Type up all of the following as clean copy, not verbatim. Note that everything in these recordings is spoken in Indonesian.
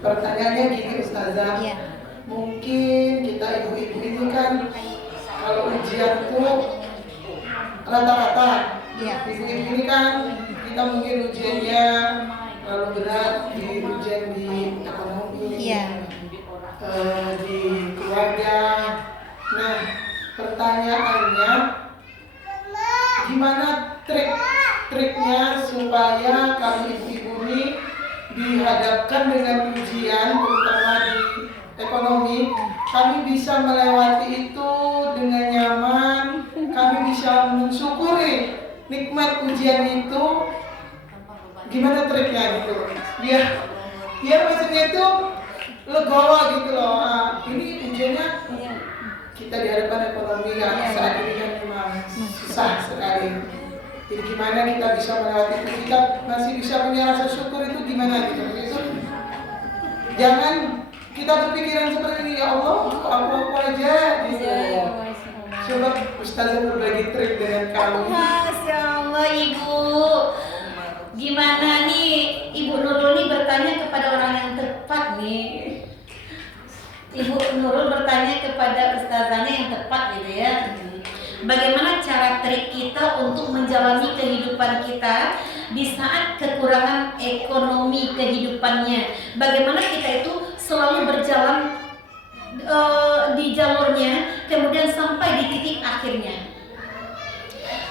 Pertanyaannya gini Ustazah, mungkin kita ibu-ibu ini kan kalau ujian tuh rata-rata, ibu-ibu ini kan kita mungkin ujiannya terlalu berat di ujian di ekonomi, di keluarga. Nah, pertanyaannya, gimana triknya supaya kami ibu-ibu ini dihadapkan dengan ujian, terutama di ekonomi, kami bisa melewati itu dengan nyaman, kami bisa mensyukuri nikmat ujian itu. Gimana triknya gitu? Biar maksudnya itu legowo gitu loh. Ini ujiannya kita dihadapkan ekonomi yang saat ini kan memang susah sekali. Jadi gimana kita bisa melewati itu? Kita masih bisa punya rasa syukur itu gimana gitu? Itu jangan kita berpikiran seperti ini, ya Allah, aku aja gitu. Coba Ustazah berbagi trik dengan kami. Masya Allah Ibu. Gimana nih Ibu Nurul nih bertanya kepada orang yang tepat nih. Ibu Nurul bertanya kepada ustazahnya yang tepat gitu ya. Bagaimana cara trik kita untuk menjalani kehidupan kita di saat kekurangan ekonomi kehidupannya? Bagaimana kita itu selalu berjalan di jalurnya, kemudian sampai di titik akhirnya.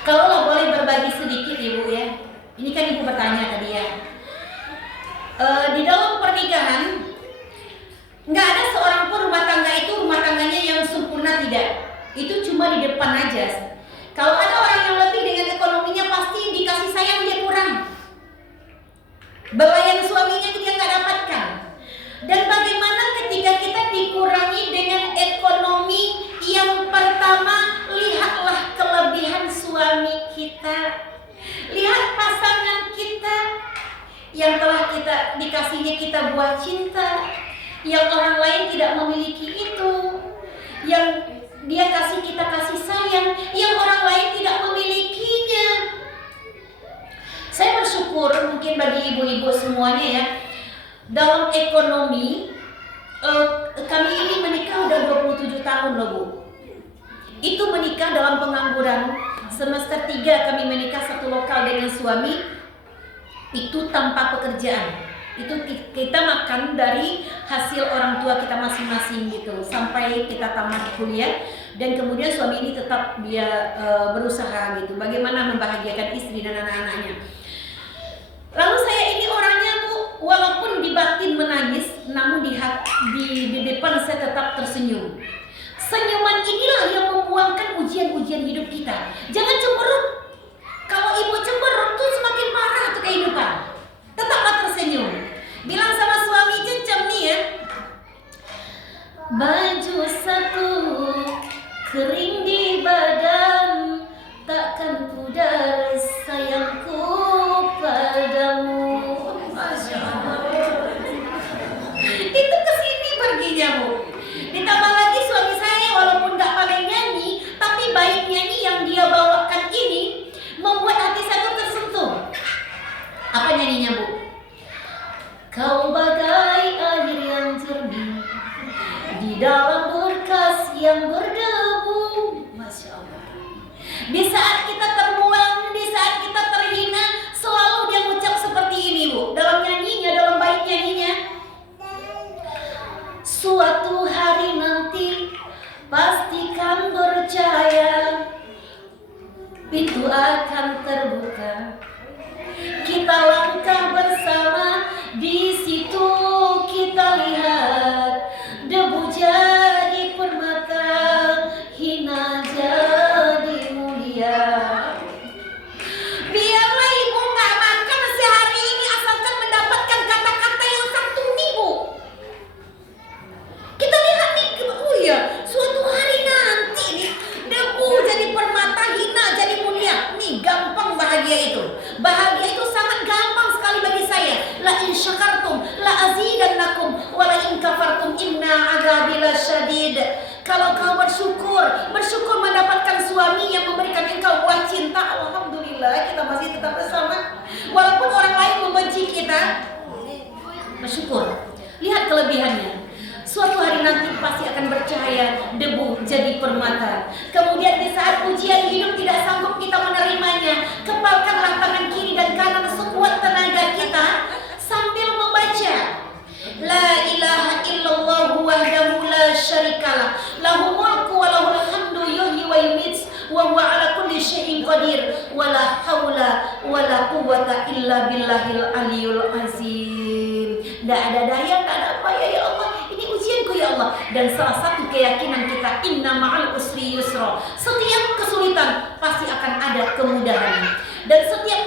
Kalau boleh berbagi sedikit Ibu ya. Ini kan Ibu bertanya tadi ya. Di dalam pernikahan nggak ada seorang pun rumah tangga itu rumah tangganya yang sempurna, tidak. Itu cuma di depan aja. Kalau ada orang yang lebih dengan ekonominya, pasti dikasih sayang dia kurang. Belayan suaminya dia nggak dapatkan. Dan bagaimana ketika kita dikurangi dengan ekonomi? Yang pertama, lihatlah kelebihan suami kita. Lihat pasangan kita yang telah kita dikasihnya kita buah cinta, yang orang lain tidak memiliki itu, yang dia kasih kita kasih sayang, yang orang lain tidak memilikinya. Saya bersyukur mungkin bagi ibu-ibu semuanya ya, dalam ekonomi kami ini menikah udah 27 tahun loh Bu. Itu menikah dalam pengangguran. Semester 3 kami menikah satu lokal dengan suami. Itu tanpa pekerjaan. Itu kita makan dari hasil orang tua kita masing-masing gitu. Sampai kita tamat kuliah. Dan kemudian suami ini tetap dia berusaha gitu. Bagaimana membahagiakan istri dan anak-anaknya. Lalu saya ini orangnya Bu, walaupun di batin menangis, namun di depan saya tetap tersenyum. Senyuman inilah yang membuangkan ujian-ujian hidup kita. Jangan cemberut. Kalau ibu cemberut tuh semakin parah tuh kehidupan. Tetaplah tersenyum. Bilang sama suami cincang nih ya. Baju satu kering di badan, takkan pudar sayangku padamu. Masya Allah. Itu kesini perginya Bu. Ditambah lagi suami saya walaupun gak pandai nyanyi, tapi baik nyanyi yang dia bawakan ini membuat hati saya tersentuh. Apa nyanyinya Bu? Kau bagai air yang jernih di dalam berkas yang berdebu. Masya Allah. Di saat kita terbuang, di saat kita terhina, selalu dia ucap seperti ini Bu. Dalam nyanyinya, dalam bait nyanyinya. Suatu hari nanti pastikan percaya, pintu akan terbuka. Kita langkah bersama, di situ kita lihat debu jadi permata, hina jadi mulia. Biarlah ibu gak makan sehari ini asalkan mendapatkan kata-kata yang santuni Bu. Kita lihat nih, oh ya, suatu hari nanti nih debu jadi permata, hina jadi mulia. Nih gampang bahagia itu. Bahagia itu sangat gampang sekali bagi saya. La in syakartum la azidannakum wa la in kafartum inna adzabi lasyadid. Kalau kau bersyukur mendapatkan suami yang memberikan engkau buah cinta, alhamdulillah kita masih tetap bersama. Walaupun orang lain membenci kita, bersyukur. Lihat kelebihannya. Suatu hari nanti pasti akan bercahaya, debu jadi permata. Kemudian di saat ujian hidup tidak sanggup kita menerimanya, kepalkanlah tangan kiri dan kanan sekuat tenaga kita sambil membaca La ilaha illallah wahdahu la syarikalah, lahu mulku wa lahul hamdu yuhyi wa yumiit wa huwa ala kulli syai'in qadir wa la haula wa la quwwata illa billahil aliyul azim. Tidak ada daya, tidak ada upaya ya Allah. Ini ujianku ya Allah. Dan salah satu keyakinan kita, inna ma'al usri yusra. Setiap kesulitan pasti akan ada kemudahan. Dan setiap